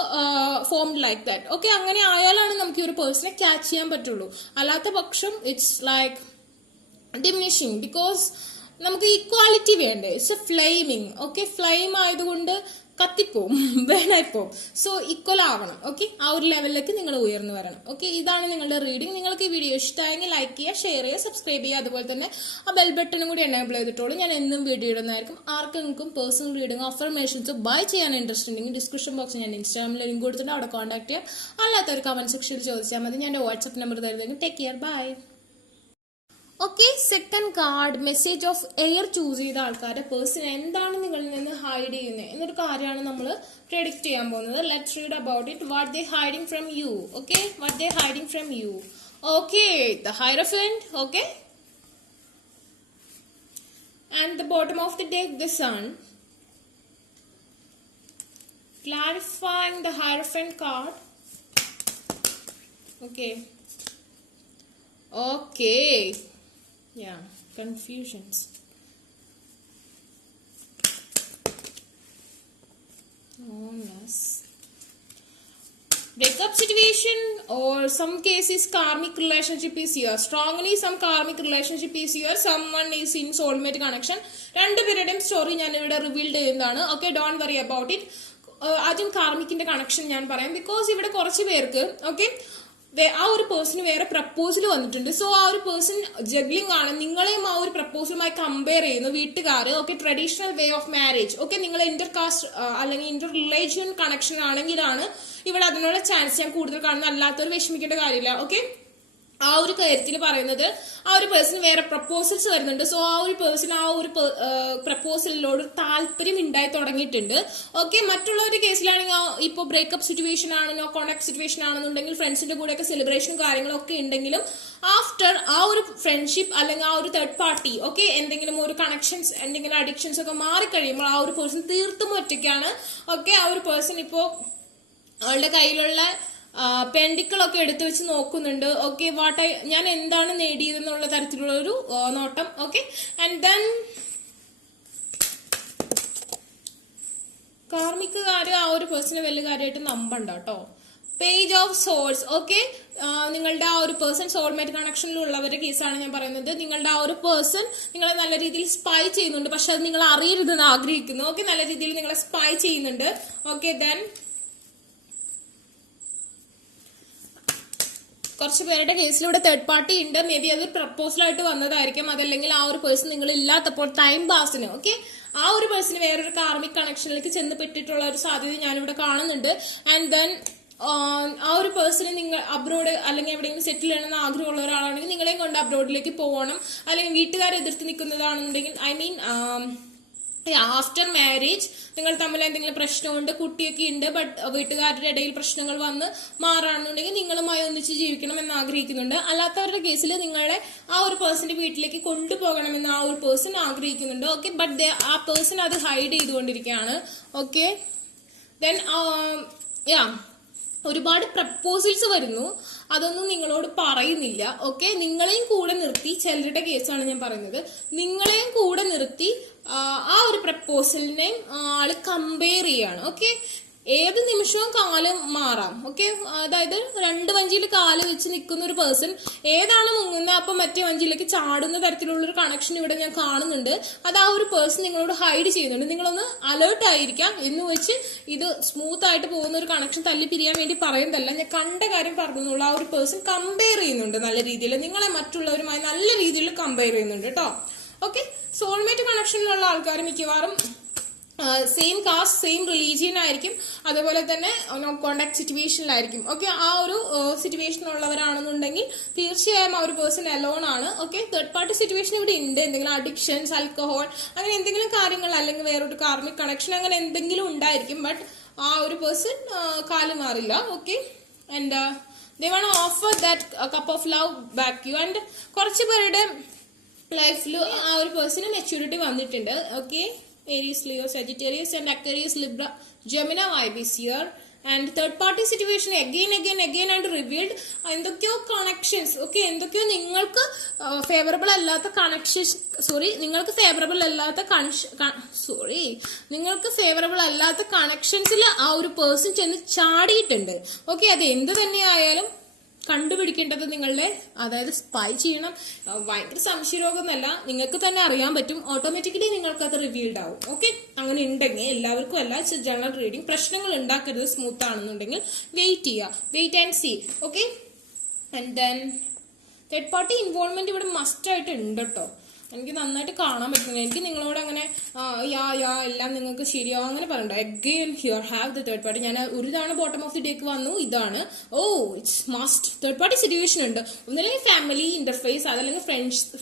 formed like that. Okay, അങ്ങനെ ആയാലാണ് നമുക്ക് ഈ ഒരു പേഴ്സണെ ക്യാച്ച് ചെയ്യാൻ പറ്റുള്ളൂ. അല്ലാത്ത പക്ഷം ഇറ്റ്സ് ലൈക്ക് ഡിമിനിഷിങ്. ബിക്കോസ് നമുക്ക് ഈക്വാലിറ്റി വേണ്ടേ. It's A flaming. Okay, flame ആയതുകൊണ്ട് കത്തിപ്പോവും, വേണായിപ്പോവും. സോ ഈക്വൽ ആവണം. ഓക്കെ, ആ ഒരു ലെവലിലേക്ക് നിങ്ങൾ ഉയർന്നു വരണം. ഓക്കെ, ഇതാണ് നിങ്ങളുടെ റീഡിംഗ്. നിങ്ങൾക്ക് ഈ വീഡിയോ ഇഷ്ടമായെങ്കിൽ ലൈക്ക് ചെയ്യുക, ഷെയർ ചെയ്യുക, സബ്സ്ക്രൈബ് ചെയ്യുക. അതുപോലെ തന്നെ ആ ബെൽ ബട്ടണും കൂടി എനേബിൾ ചെയ്തിട്ടോളൂ. ഞാൻ എന്നും വീഡിയോ ഇടുന്നതായിരിക്കും. ആർക്കെങ്കിലും പേഴ്സണൽ റീഡിംഗ് അഫർമേഷൻസ് ബൈ ചെയ്യാൻ ഇൻട്രസ്റ്റ് ഉണ്ടെങ്കിൽ ഡിസ്ക്രിപ്ഷൻ ബോക്സിൽ ഞാൻ ഇൻസ്റ്റാഗ്രാമിൽ ലിങ്ക് കൊടുത്തിട്ട് അവിടെ കോൺടാക്ട് ചെയ്യാം. അല്ലാത്തൊരു കമന്റ് സെക്ഷനിൽ ചോദിച്ചാൽ മതി. ഞാൻ എൻ്റെ വാട്സ്ആപ്പ് നമ്പർ തരുന്നെങ്കിൽ. Take care, bye. Okay, second card message of air choose ചെയ്ത ആൾക്കാരുടെ പേഴ്സൺ എന്താണ് നിങ്ങളിൽ നിന്ന് ഹൈഡ് ചെയ്യുന്നത് എന്നൊരു കാര്യമാണ് നമ്മൾ പ്രെഡിക്റ്റ് ചെയ്യാൻ പോകുന്നത്. Let's read about it. What they hiding from you. Okay, what they hiding from you. Okay, the hierophant. Okay, and the bottom of the deck, the sun. Clarifying the Hierophant card. Okay. Yeah, confusions. Oh yes. Breakup situation or some cases karmic relationship is here. Strongly some karmic relationship is here. Someone is in soulmate connection. രണ്ടുപേരുടെയും story ഞാൻ ഇവിടെ revealed ചെയ്യുന്നതാണ്. Okay, don't worry about it. ആദ്യം കാർമിക്കിന്റെ connection ഞാൻ പറയാം. Because ഇവിടെ കുറച്ച് പേർക്ക് ഓക്കെ ആ ഒരു പേഴ്സണ് വേറെ പ്രപ്പോസൽ വന്നിട്ടുണ്ട്. സോ ആ ഒരു പേഴ്സൺ ജഗ്ലിംഗ് ആണ്. നിങ്ങളെയും ആ ഒരു പ്രപ്പോസലുമായി കമ്പയർ ചെയ്യുന്നു വീട്ടുകാർ. Okay, traditional way of marriage. Okay, നിങ്ങൾ ഇന്റർ കാസ്റ്റ് അല്ലെങ്കിൽ ഇന്റർ റിലേഷൻ കണക്ഷൻ ആണെങ്കിലാണ് ഇവിടെ അതിനുള്ള ചാൻസ് ഞാൻ കൂടുതൽ കാണുന്നത്. അല്ലാത്തവർ വിഷമിക്കേണ്ട കാര്യമില്ല. ഓക്കെ, ആ ഒരു കാര്യത്തിൽ പറയുന്നത് ആ ഒരു പേഴ്സൺ വേറെ പ്രപ്പോസൽസ് വരുന്നുണ്ട്. സോ ആ ഒരു പേഴ്സൺ ആ ഒരു പ്രപ്പോസലിനോട് താല്പര്യം ഉണ്ടായി തുടങ്ങിയിട്ടുണ്ട്. ഓക്കെ, മറ്റുള്ളവരുടെ കേസിലാണെങ്കിൽ ഇപ്പോൾ ബ്രേക്കപ്പ് സിറ്റുവേഷൻ ആണ്, നോ കോണ്ടാക്ട് സിറ്റുവേഷൻ ആണെന്നുണ്ടെങ്കിൽ ഫ്രണ്ട്സിന്റെ കൂടെയൊക്കെ സെലിബ്രേഷൻ കാര്യങ്ങളൊക്കെ ഉണ്ടെങ്കിലും ആഫ്റ്റർ ആ ഒരു ഫ്രണ്ട്ഷിപ്പ് അല്ലെങ്കിൽ ആ ഒരു തേർഡ് പാർട്ടി ഓക്കെ എന്തെങ്കിലും ഒരു കണക്ഷൻസ് എന്തെങ്കിലും അഡിക്ഷൻസ് ഒക്കെ മാറിക്കഴിയുമ്പോൾ ആ ഒരു പേഴ്സൺ തീർത്തും ഒറ്റയ്ക്കാണ്. ഓക്കെ, ആ ഒരു പേഴ്സൺ ഇപ്പോ അവളുടെ കയ്യിലുള്ള പെൻഡിക്കിളൊക്കെ എടുത്തു വെച്ച് നോക്കുന്നുണ്ട്. ഓക്കെ, ഞാൻ എന്താണ് നേടിയതെന്നുള്ള തരത്തിലുള്ള ഒരു നോട്ടം. ഓക്കെ, ആൻഡ് ദെൻ കാർമിക്കുകാര് ആ ഒരു പേഴ്സണെ വലിയ കാര്യമായിട്ട് നമ്പണ്ട കേട്ടോ. Page of swords. ഓക്കെ, നിങ്ങളുടെ ആ ഒരു പേഴ്സൺ സോൾമേറ്റ് കണക്ഷനിലുള്ളവരുടെ കേസാണ് ഞാൻ പറയുന്നത്. നിങ്ങളുടെ ആ ഒരു പേഴ്സൺ നിങ്ങളെ നല്ല രീതിയിൽ സ്പൈ ചെയ്യുന്നുണ്ട്. പക്ഷെ അത് നിങ്ങൾ അറിയരുതെന്ന് ആഗ്രഹിക്കുന്നു. ഓക്കെ, നല്ല രീതിയിൽ നിങ്ങളെ സ്പൈ ചെയ്യുന്നുണ്ട്. ഓക്കെ, ദെൻ കുറച്ച് പേരുടെ കേസിലൂടെ തേർഡ് പാർട്ടി ഉണ്ട്. മേ ബി അത് പ്രപ്പോസലായിട്ട് വന്നതായിരിക്കും. അതല്ലെങ്കിൽ ആ ഒരു പേഴ്സൺ നിങ്ങൾ ഇല്ലാത്തപ്പോൾ ടൈം പാസിന് ഓക്കെ ആ ഒരു പേഴ്സൺ വേറൊരു കാർമിക് കണക്ഷനിലേക്ക് ചെന്ന് പെട്ടിട്ടുള്ള ഒരു സാധ്യത ഞാനിവിടെ കാണുന്നുണ്ട്. ആൻഡ് ദെൻ ആ ഒരു പേഴ്സണ് നിങ്ങൾ അബ്രോഡ് അല്ലെങ്കിൽ എവിടെയെങ്കിലും സെറ്റിൽ ചെയ്യണമെന്ന് ആഗ്രഹമുള്ള ഒരാളാണെങ്കിൽ നിങ്ങളെയും കൊണ്ട് അബ്രോഡിലേക്ക് പോകണം. അല്ലെങ്കിൽ വീട്ടുകാരെ എതിർത്ത് നിൽക്കുന്നതാണെന്നുണ്ടെങ്കിൽ ഐ മീൻ ആഫ്റ്റർ മാരേജ് നിങ്ങൾ തമ്മിൽ എന്തെങ്കിലും പ്രശ്നമുണ്ട്, കുട്ടിയൊക്കെ ഉണ്ട്, ബട്ട് വീട്ടുകാരുടെ ഇടയിൽ പ്രശ്നങ്ങൾ വന്ന് മാറാണെന്നുണ്ടെങ്കിൽ നിങ്ങളുമായി ഒന്നിച്ച് ജീവിക്കണം എന്ന് ആഗ്രഹിക്കുന്നുണ്ട്. അല്ലാത്തവരുടെ കേസിൽ നിങ്ങളെ ആ ഒരു പേഴ്സന്റെ വീട്ടിലേക്ക് കൊണ്ടുപോകണമെന്ന് ആ ഒരു പേഴ്സൺ ആഗ്രഹിക്കുന്നുണ്ട്. ഓക്കെ, ബട്ട് ആ പേഴ്സൺ അത് ഹൈഡ് ചെയ്തുകൊണ്ടിരിക്കുകയാണ്. ഓക്കെ, ദെൻ ഒരുപാട് പ്രപ്പോസൽസ് വരുന്നു, അതൊന്നും നിങ്ങളോട് പറയുന്നില്ല. ഓക്കെ, നിങ്ങളെയും കൂടെ നിർത്തി ചിലരുടെ കേസാണ് ഞാൻ പറയുന്നത്. നിങ്ങളെയും കൂടെ നിർത്തി ആ ഒരു പ്രപ്പോസലിനെ ആള് കമ്പയർ ചെയ്യാണ്. ഓക്കെ, ഏത് നിമിഷവും കാലം മാറാം. ഓക്കെ, അതായത് രണ്ട് വഞ്ചിയിൽ കാല് വെച്ച് നിൽക്കുന്ന ഒരു പേഴ്സൺ ഏതാണ് മുങ്ങുന്നത് അപ്പൊ മറ്റേ വഞ്ചിയിലേക്ക് ചാടുന്ന തരത്തിലുള്ള ഒരു കണക്ഷൻ ഇവിടെ ഞാൻ കാണുന്നുണ്ട്. അത് ആ ഒരു പേഴ്സൺ നിങ്ങളോട് ഹൈഡ് ചെയ്യുന്നുണ്ട്. നിങ്ങളൊന്ന് അലേർട്ട് ആയിരിക്കാം എന്ന് വെച്ച് ഇത് സ്മൂത്ത് ആയിട്ട് പോകുന്ന ഒരു കണക്ഷൻ തല്ലി പിരിയാൻ വേണ്ടി പറയുന്നതല്ല, ഞാൻ കണ്ട കാര്യം പറഞ്ഞുള്ള ആ ഒരു പേഴ്സൺ കമ്പയർ ചെയ്യുന്നുണ്ട് നല്ല രീതിയിൽ. നിങ്ങളെ മറ്റുള്ളവരുമായി നല്ല രീതിയിൽ കമ്പയർ ചെയ്യുന്നുണ്ട് കേട്ടോ. ഓക്കെ, സോൾമേറ്റ് കണക്ഷനിലുള്ള ആൾക്കാർ മിക്കവാറും സെയിം കാസ്റ്റ് സെയിം റിലീജിയൻ ആയിരിക്കും, അതുപോലെ തന്നെ നോ കോണ്ടാക്ട് സിറ്റുവേഷനിലായിരിക്കും. ഓക്കെ, ആ ഒരു സിറ്റുവേഷനുള്ളവരാണെന്നുണ്ടെങ്കിൽ തീർച്ചയായും ആ ഒരു പേഴ്സൺ അലോൺ ആണ്. ഓക്കെ, തേർഡ് പാർട്ടി സിറ്റുവേഷൻ ഇവിടെ ഉണ്ട്. എന്തെങ്കിലും അഡിക്ഷൻസ്, ആൽക്കഹോൾ അങ്ങനെ എന്തെങ്കിലും കാര്യങ്ങൾ അല്ലെങ്കിൽ വേറൊരു കാർമിക് കണക്ഷൻ അങ്ങനെ എന്തെങ്കിലും ഉണ്ടായിരിക്കും. ബട്ട് ആ ഒരു പേഴ്സൺ കാല് മാറില്ല. Okay, and they want to offer that cup of love back you. and കുറച്ച് പേരുടെ ലൈഫിൽ ആ ഒരു പേഴ്സണ് മെച്യൂരിറ്റി വന്നിട്ടുണ്ട്. Okay, Aries, Leo, Sagittarius and Aquarius, Libra, Gemini vibe is here. And third party situation again and revealed എന്തൊക്കെയോ connections. Okay, എന്തൊക്കെയോ നിങ്ങൾക്ക് favourable അല്ലാത്ത കണക്ഷൻസ് നിങ്ങൾക്ക് ഫേവറബിൾ അല്ലാത്ത കണക്ഷൻസിൽ ആ ഒരു പേഴ്സൺ ചെന്ന് ചാടിയിട്ടുണ്ട്. ഓക്കെ, അത് എന്ത് തന്നെയായാലും കണ്ടുപിടിക്കേണ്ടത് നിങ്ങളുടെ, അതായത് സ്പൈ ചെയ്യണം. ഭയങ്കര സംശയരോഗമൊന്നല്ല, നിങ്ങൾക്ക് തന്നെ അറിയാൻ പറ്റും. ഓട്ടോമാറ്റിക്കലി നിങ്ങൾക്ക് അത് റിവീൽഡ് ആവും. ഓക്കെ, അങ്ങനെ ഉണ്ടെങ്കിൽ എല്ലാവർക്കും അല്ല, ജനറൽ റീഡിംഗ്. പ്രശ്നങ്ങൾ ഉണ്ടാക്കരുത്. സ്മൂത്ത് ആണെന്നുണ്ടെങ്കിൽ വെയിറ്റ് ചെയ്യുക, wait and see. Okay, and then third party involvement ഇവിടെ മസ്റ്റ് ആയിട്ട് ഉണ്ട് കേട്ടോ. എനിക്ക് നന്നായിട്ട് കാണാൻ പറ്റുന്നില്ല. എനിക്ക് നിങ്ങളോട് അങ്ങനെ യാ എല്ലാം നിങ്ങൾക്ക് ശരിയാവും അങ്ങനെ പറയണ്ട. Again here have the third party. ഞാൻ ഒരു തവണ ബോട്ടം ഓഫ് ദി ഡേക്ക് വന്നു. ഇതാണ് it's must third party situation ഉണ്ട്. ഒന്നല്ലെങ്കിൽ ഫാമിലി ഇന്റർഫേസ്, അതല്ലെങ്കിൽ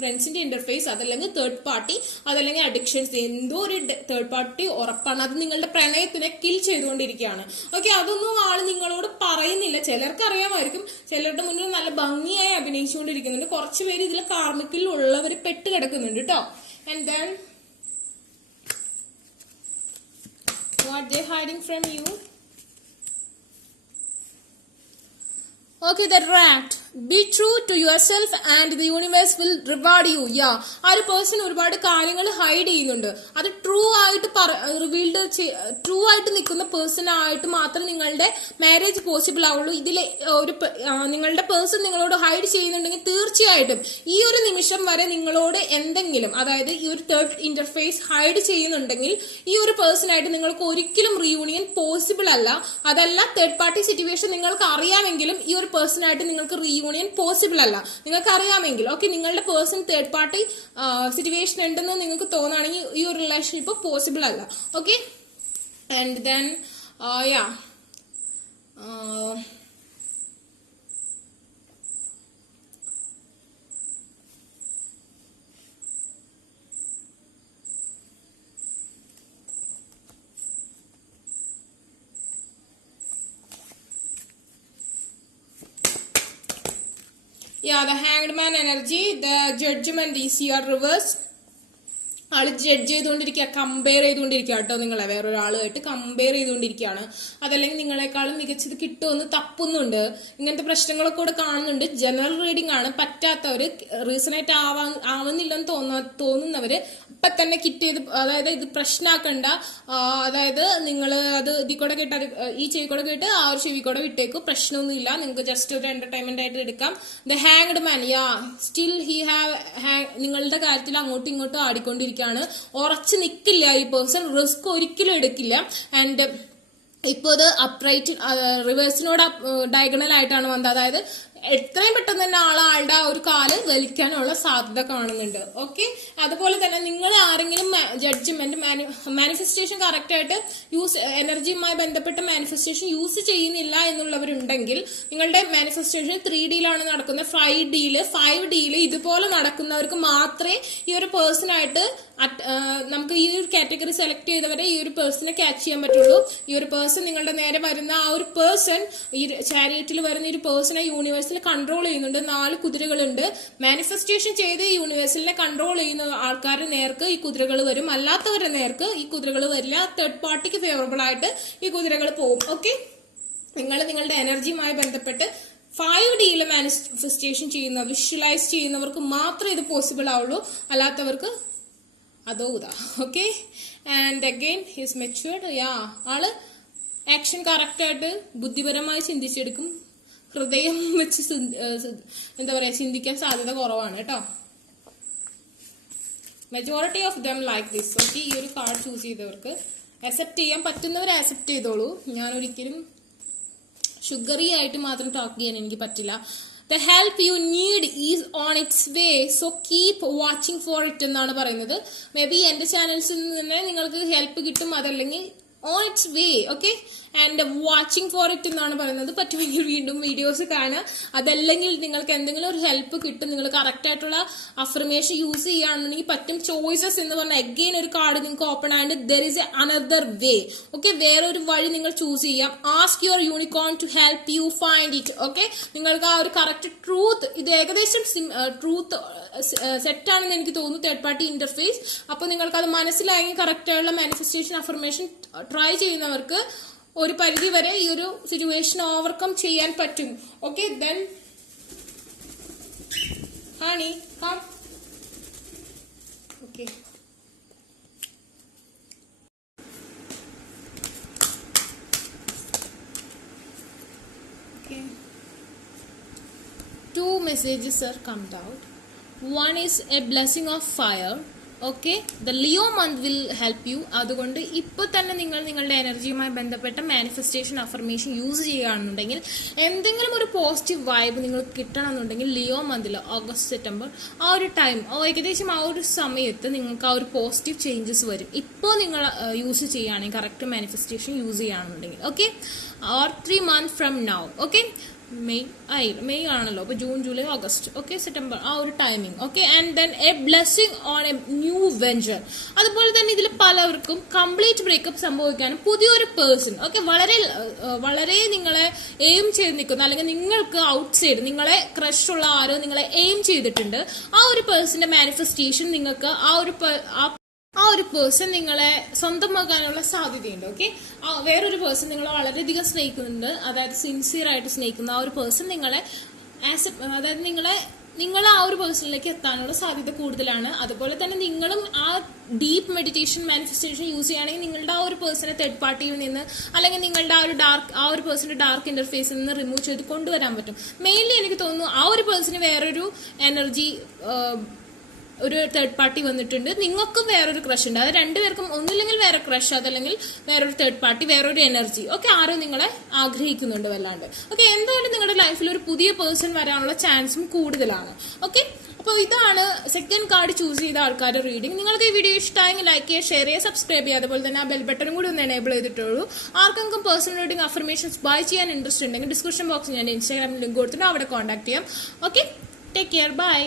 ഫ്രണ്ട്സിന്റെ ഇന്റർഫേസ്, അതല്ലെങ്കിൽ തേർഡ് പാർട്ടി, അതല്ലെങ്കിൽ അഡിക്ഷൻസ്. എന്തോ ഒരു തേർഡ് പാർട്ടി ഉറപ്പാണ്. അത് നിങ്ങളുടെ പ്രണയത്തിനെ കിൽ ചെയ്തുകൊണ്ടിരിക്കുകയാണ്. ഓക്കെ, അതൊന്നും ആള് നിങ്ങളോട് പറയുന്നില്ല. ചിലർക്ക് അറിയാമായിരിക്കും, ചിലരുടെ മുന്നിൽ നല്ല ഭംഗിയായി അഭിനയിച്ചുകൊണ്ടിരിക്കുന്നുണ്ട്. കുറച്ച് പേര് ഇതിൽ കാർമിക്കിൽ ഉള്ളവർ പെട്ട് കിടക്കുന്നുണ്ട് കേട്ടോ. And then what they hiding from you? Okay, that right. Be true to yourself and the universe will reward you. Yeah, ആ ഒരു പേഴ്സൺ ഒരുപാട് കാര്യങ്ങൾ ഹൈഡ് ചെയ്യുന്നുണ്ട്. അത് ട്രൂ ആയിട്ട് ട്രൂ ആയിട്ട് നിൽക്കുന്ന പേഴ്സൺ ആയിട്ട് മാത്രം നിങ്ങളുടെ മാരേജ് പോസിബിൾ ആവുള്ളൂ. ഇതിൽ ഒരു നിങ്ങളുടെ പേഴ്സൺ നിങ്ങളോട് ഹൈഡ് ചെയ്യുന്നുണ്ടെങ്കിൽ തീർച്ചയായിട്ടും ഈ ഒരു നിമിഷം വരെ നിങ്ങളോട് എന്തെങ്കിലും, അതായത് ഈ ഒരു തേർഡ് ഇന്റർഫേസ് ഹൈഡ് ചെയ്യുന്നുണ്ടെങ്കിൽ ഈ ഒരു പേഴ്സൺ ആയിട്ട് നിങ്ങൾക്ക് ഒരിക്കലും റീയൂണിയൻ പോസിബിൾ അല്ല. അതല്ല, തേർഡ് പാർട്ടി സിറ്റുവേഷൻ നിങ്ങൾക്ക് അറിയാമെങ്കിലും ഈ ഒരു പേഴ്സൺ ആയിട്ട് നിങ്ങൾക്ക് റീയൂണിയൻ പോസിബിൾ അല്ല. നിങ്ങൾക്ക് അറിയാമെങ്കിൽ, ഓക്കെ, നിങ്ങളുടെ പേഴ്സൺ തേർഡ് പാർട്ടി സിറ്റുവേഷൻ ഉണ്ടെന്ന് നിങ്ങൾക്ക് തോന്നുകയാണെങ്കിൽ ഈ ഒരു റിലേഷൻഷിപ്പ് പോസിബിൾ അല്ല. Okay, and then the hanged man energy, the judgment is here reverse. ആള് ജഡ്ജ് ചെയ്തുകൊണ്ടിരിക്കുക, കമ്പയർ ചെയ്തുകൊണ്ടിരിക്കുക കേട്ടോ. നിങ്ങളെ വേറൊരാളുമായിട്ട് കമ്പയർ ചെയ്തുകൊണ്ടിരിക്കുകയാണ്. അതല്ലെങ്കിൽ നിങ്ങളെക്കാളും മികച്ചത് കിട്ടുമെന്ന് തപ്പുന്നുണ്ട്. ഇങ്ങനത്തെ പ്രശ്നങ്ങളൊക്കെ കൂടെ കാണുന്നുണ്ട്. ജനറൽ റീഡിംഗ് ആണ്. പറ്റാത്തവര്, റീസണായിട്ട് ആവുന്നില്ലെന്ന് തോന്നുന്നവര് ഇപ്പൊ തന്നെ കിറ്റ് ചെയ്ത്, അതായത് ഇത് പ്രശ്നമാക്കണ്ട. അതായത് നിങ്ങൾ അത് ഇതിൽ കൂടെ കേട്ട്, ഈ ചെവി കൂടെ കേട്ട് ആ ഒരു ചെവി കൂടെ വിട്ടേക്കും. പ്രശ്നമൊന്നുമില്ല. നിങ്ങൾക്ക് ജസ്റ്റ് ഒരു എന്റർടൈൻമെന്റ് ആയിട്ട് എടുക്കാം. The hanged man, still he have നിങ്ങളുടെ കാര്യത്തിൽ അങ്ങോട്ടും ഇങ്ങോട്ടും ആടിക്കൊണ്ടിരിക്കും. ഉറച്ചു നിൽക്കില്ല ഈ പേഴ്സൺ, റിസ്ക് ഒരിക്കലും എടുക്കില്ല. ആൻഡ് ഇപ്പോൾ ഇത് അപ്രൈറ്റ് റിവേഴ്സിനോട് ഡയഗണൽ ആയിട്ടാണ് വന്നത്. അതായത് എത്രയും പെട്ടെന്ന് തന്നെ ആളുടെ ആ ഒരു കാല് വലിക്കാനുള്ള സാധ്യത കാണുന്നുണ്ട്. ഓക്കെ, അതുപോലെ തന്നെ നിങ്ങൾ ആരെങ്കിലും ജഡ്ജ്മെന്റ് മാനിഫെസ്റ്റേഷൻ കറക്റ്റ് ആയിട്ട് എനർജിയുമായി ബന്ധപ്പെട്ട മാനിഫെസ്റ്റേഷൻ യൂസ് ചെയ്യുന്നില്ല എന്നുള്ളവരുണ്ടെങ്കിൽ, നിങ്ങളുടെ മാനിഫെസ്റ്റേഷൻ 3Dയിലാണ് നടക്കുന്നത്. 5Dയിൽ ഇതുപോലെ നടക്കുന്നവർക്ക് മാത്രമേ ഈ ഒരു പേഴ്സണായിട്ട് നമുക്ക് ഈ ഒരു കാറ്റഗറി സെലക്ട് ചെയ്തവരെ ഈ ഒരു പേഴ്സണെ ക്യാച്ച് ചെയ്യാൻ പറ്റുള്ളൂ. ഈ ഒരു പേഴ്സൺ നിങ്ങളുടെ നേരെ വരുന്ന ആ ഒരു പേഴ്സൺ, ഈ ചാരിറ്റിൽ വരുന്ന ഒരു പേഴ്സണെ യൂണിവേഴ്സിൽ കൺട്രോൾ ചെയ്യുന്നുണ്ട്. 4 കുതിരകളുണ്ട്. മാനിഫെസ്റ്റേഷൻ ചെയ്ത് യൂണിവേഴ്സിനെ കൺട്രോൾ ചെയ്യുന്ന ആൾക്കാരുടെ നേർക്ക് ഈ കുതിരകൾ വരും. അല്ലാത്തവരുടെ നേർക്ക് ഈ കുതിരകൾ വരില്ല. തേർഡ് പാർട്ടിക്ക് ഫേവറബിൾ ആയിട്ട് ഈ കുതിരകൾ പോകും. ഓക്കെ, നിങ്ങളുടെ എനർജിയുമായി ബന്ധപ്പെട്ട് 5Dയിൽ മാനിഫെസ്റ്റേഷൻ ചെയ്യുന്ന, വിഷ്വലൈസ് ചെയ്യുന്നവർക്ക് മാത്രമേ ഇത് പോസിബിൾ ആവുള്ളൂ. അല്ലാത്തവർക്ക് അതോ ഇതാ. Okay, and again his matured. ആള് ആക്ഷൻ കറക്റ്റ് ആയിട്ട് ബുദ്ധിപരമായി ചിന്തിച്ചെടുക്കും. ഹൃദയം വെച്ച് എന്താ പറയാ, ചിന്തിക്കാൻ സാധ്യത കുറവാണ് കേട്ടോ. Majority of them like this. Okay, ഈ ഒരു കാർഡ് ചൂസ് ചെയ്തവർക്ക് അക്സെപ്റ്റ് ചെയ്യാൻ പറ്റുന്നവർ അക്സെപ്റ്റ് ചെയ്തോളൂ. ഞാൻ ഒരിക്കലും ഷുഗറി ആയിട്ട് മാത്രം ടോക്ക് ചെയ്യാൻ എനിക്ക് പറ്റില്ല. The help you need is on its way, so keep watching for it എന്നാണ് പറയുന്നത്. മേ ബി എന്റെ ചാനൽസിൽ നിന്ന് തന്നെ നിങ്ങൾക്ക് ഹെൽപ്പ് കിട്ടും. അതല്ലെങ്കിൽ on its way. Okay, and watching for it എന്നാണ് പറയുന്നത്. പറ്റുമെങ്കിൽ വീണ്ടും വീഡിയോസ് കാണുക. അതല്ലെങ്കിൽ നിങ്ങൾക്ക് എന്തെങ്കിലും ഒരു ഹെൽപ്പ് കിട്ടും, നിങ്ങൾ കറക്റ്റ് ആയിട്ടുള്ള അഫർമേഷൻ യൂസ് ചെയ്യുകയാണെന്നുണ്ടെങ്കിൽ പറ്റും. ചോയ്സസ് എന്ന് പറഞ്ഞാൽ അഗെയിൻ ഒരു കാർഡ് നിങ്ങൾക്ക് ഓപ്പൺ ആയിട്ട് there is a another way. Okay, വേറൊരു വഴി നിങ്ങൾ ചൂസ് ചെയ്യാം. Ask your unicorn to help you find it. Okay, നിങ്ങൾക്ക് ആ ഒരു കറക്റ്റ് ട്രൂത്ത്, ഇത് ഏകദേശം ട്രൂത്ത് സെറ്റാണെന്ന് എനിക്ക് തോന്നുന്നു, തേർഡ് പാർട്ടി ഇന്റർഫേസ്. അപ്പൊ നിങ്ങൾക്ക് അത് മനസ്സിലായെങ്കിൽ കറക്റ്റ് ആയുള്ള മാനിഫെസ്റ്റേഷൻ അഫർമേഷൻ ട്രൈ ചെയ്യുന്നവർക്ക് ഒരു പരിധി വരെ ഈ ഒരു സിറ്റുവേഷൻ ഓവർകം ചെയ്യാൻ പറ്റും. Okay, then honey come. Okay, messages are come out. One is a blessing of fire. Okay, the Leo month will help you. അതുകൊണ്ട് ഇപ്പോൾ തന്നെ നിങ്ങൾ നിങ്ങളുടെ എനർജിയുമായി ബന്ധപ്പെട്ട മാനിഫെസ്റ്റേഷൻ അഫർമേഷൻ യൂസ് ചെയ്യുകയാണെന്നുണ്ടെങ്കിൽ, എന്തെങ്കിലും ഒരു പോസിറ്റീവ് വൈബ് നിങ്ങൾക്ക് കിട്ടണമെന്നുണ്ടെങ്കിൽ ലിയോ മന്തിൽ ഓഗസ്റ്റ് സെപ്റ്റംബർ ആ ഒരു ടൈം, ഏകദേശം ആ ഒരു സമയത്ത് നിങ്ങൾക്ക് ആ ഒരു പോസിറ്റീവ് ചേഞ്ചസ് വരും. ഇപ്പോൾ നിങ്ങൾ യൂസ് ചെയ്യുകയാണെങ്കിൽ, കറക്റ്റ് മാനിഫെസ്റ്റേഷൻ യൂസ് ചെയ്യുകയാണെന്നുണ്ടെങ്കിൽ. Okay, or 3 months from now. Okay, May ആണല്ലോ, അപ്പോൾ June, July, August, okay, September ആ ഒരു timing. Okay, and then A blessing on A new venture. അതുപോലെ തന്നെ ഇതിൽ പലർക്കും കംപ്ലീറ്റ് ബ്രേക്കപ്പ് സംഭവിക്കാനും പുതിയൊരു പേഴ്സൺ, ഓക്കെ, വളരെ നിങ്ങളെ എയിം ചെയ്ത് നിൽക്കുന്ന, അല്ലെങ്കിൽ നിങ്ങൾക്ക് ഔട്ട് സൈഡ് നിങ്ങളെ ക്രഷ് ഉള്ള ആരോ നിങ്ങളെ എയിം ചെയ്തിട്ടുണ്ട്. ആ ഒരു പേഴ്സന്റെ മാനിഫെസ്റ്റേഷൻ നിങ്ങൾക്ക് ആ ഒരു പേഴ്സൺ നിങ്ങളെ സ്വന്തമാക്കാനുള്ള സാധ്യതയുണ്ട്. ഓക്കെ, വേറൊരു പേഴ്സൺ നിങ്ങളെ വളരെയധികം സ്നേഹിക്കുന്നുണ്ട്, അതായത് സിൻസിയർ ആയിട്ട് സ്നേഹിക്കുന്ന ആ ഒരു പേഴ്സൺ നിങ്ങളെ അതായത് നിങ്ങൾ ആ ഒരു പേഴ്സണിലേക്ക് എത്താനുള്ള സാധ്യത കൂടുതലാണ്. അതുപോലെ തന്നെ നിങ്ങളും ആ ഡീപ്പ് മെഡിറ്റേഷൻ മാനിഫെസ്റ്റേഷൻ യൂസ് ചെയ്യുകയാണെങ്കിൽ നിങ്ങളുടെ ആ ഒരു പേഴ്സണെ തേർഡ് പാർട്ടിയിൽ നിന്ന്, അല്ലെങ്കിൽ നിങ്ങളുടെ ആ ഒരു പേഴ്സന്റെ ഡാർക്ക് ഇന്റർഫേസിൽ നിന്ന് റിമൂവ് ചെയ്ത് കൊണ്ടുവരാൻ പറ്റും. മെയിൻലി എനിക്ക് തോന്നുന്നു ആ ഒരു പേഴ്സണ് വേറൊരു എനർജി, ഒരു തേർഡ് പാർട്ടി വന്നിട്ടുണ്ട്, നിങ്ങൾക്കും വേറൊരു ക്രഷ് ഉണ്ട്. അത് രണ്ടുപേർക്കും ഒന്നില്ലെങ്കിൽ വേറെ ക്രഷ്, അതല്ലെങ്കിൽ വേറൊരു തേർഡ് പാർട്ടി, വേറൊരു എനർജി, ഓക്കെ, ആരും നിങ്ങളെ ആഗ്രഹിക്കുന്നുണ്ട് വല്ലാണ്ട്. ഓക്കെ, എന്തായാലും നിങ്ങളുടെ ലൈഫിൽ ഒരു പുതിയ പേഴ്സൺ വരാനുള്ള ചാൻസും കൂടുതലാണ്. ഓക്കെ, അപ്പോൾ ഇതാണ് സെക്കൻഡ് കാർഡ് ചൂസ് ചെയ്ത ആൾക്കാരുടെ റീഡിംഗ്. നിങ്ങൾക്ക് ഈ വീഡിയോ ഇഷ്ടമായെങ്കിൽ ലൈക്ക് ചെയ്യുക, ഷെയർ ചെയ്യുക, സബ്സ്ക്രൈബ് ചെയ്യുക. അതുപോലെ തന്നെ ആ ബെൽ ബട്ടണും കൂടി ഒന്ന് എനേബിൾ ചെയ്തിട്ടുള്ളൂ. ആർക്കെങ്കിലും പേഴ്സണൽ റീഡിംഗ് അഫർമേഷൻസ് ബൈ ചെയ്യാൻ ഇൻട്രസ്റ്റ് ഉണ്ടെങ്കിൽ ഡിസ്ക്രിപ്ഷൻ ബോക്സിൽ ഞാൻ ഇൻസ്റ്റാഗ്രാമിൽ ലിങ്ക് കൊടുത്തിട്ട് അവിടെ കോൺടാക്ട് ചെയ്യാം. Okay, take care, by.